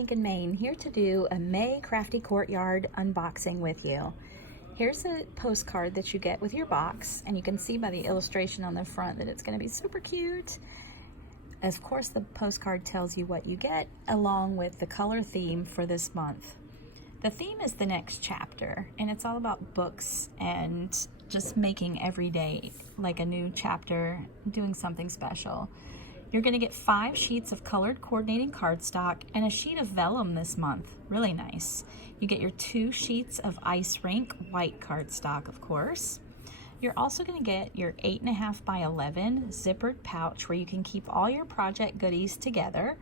stinking Maine, here to do a May Crafty Courtyard unboxing with you. Here's a postcard that you get with your box, and you can see by the illustration on the front that it's going to be super cute. Of course, the postcard tells you what you get, along with the color theme for this month. The theme is the next chapter, and it's all about books and just making every day like a new chapter, doing something special. You're going to get 5 sheets of colored coordinating cardstock and a sheet of vellum this month. Really nice. You get your 2 sheets of ice rink white cardstock, of course. You're also going to get your 8.5 by 11 zippered pouch where you can keep all your project goodies together.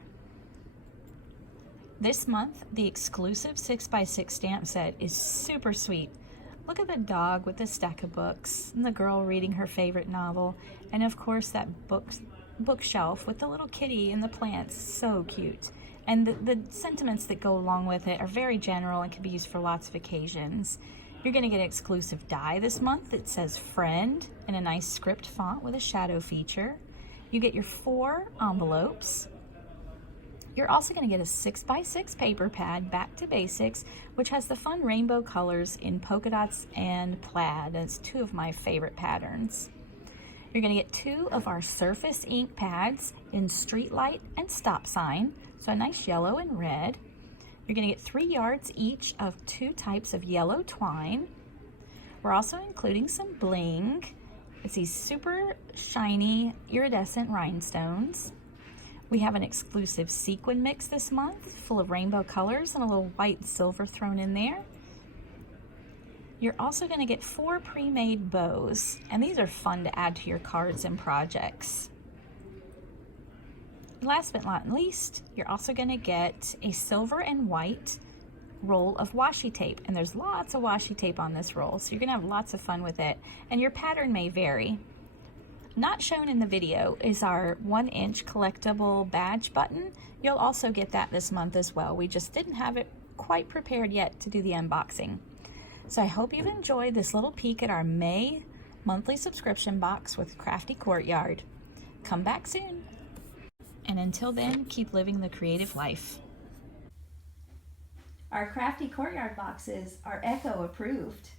This month, the exclusive 6x6 stamp set is super sweet. Look at the dog with the stack of books, and the girl reading her favorite novel, and of course that bookshelf with the little kitty and the plants. So cute. And the sentiments that go along with it are very general and can be used for lots of occasions. You're going to get an exclusive die this month that says friend in a nice script font with a shadow feature. You get your 4 envelopes. You're also going to get a 6x6 paper pad, Back to Basics, which has the fun rainbow colors in polka dots and plaid. It's 2 of my favorite patterns. You're going to get 2 of our surface ink pads in street light and stop sign, so a nice yellow and red. You're going to get 3 yards each of 2 types of yellow twine. We're also including some bling. It's these super shiny iridescent rhinestones. We have an exclusive sequin mix this month full of rainbow colors and a little white silver thrown in there. You're also going to get 4 pre-made bows, and these are fun to add to your cards and projects. Last but not least, you're also going to get a silver and white roll of washi tape, and there's lots of washi tape on this roll, so you're going to have lots of fun with it, and your pattern may vary. Not shown in the video is our 1-inch collectible badge button. You'll also get that this month as well. We just didn't have it quite prepared yet to do the unboxing. So I hope you've enjoyed this little peek at our May monthly subscription box with Crafty Courtyard. Come back soon. And until then, keep living the creative life. Our Crafty Courtyard boxes are Echo approved.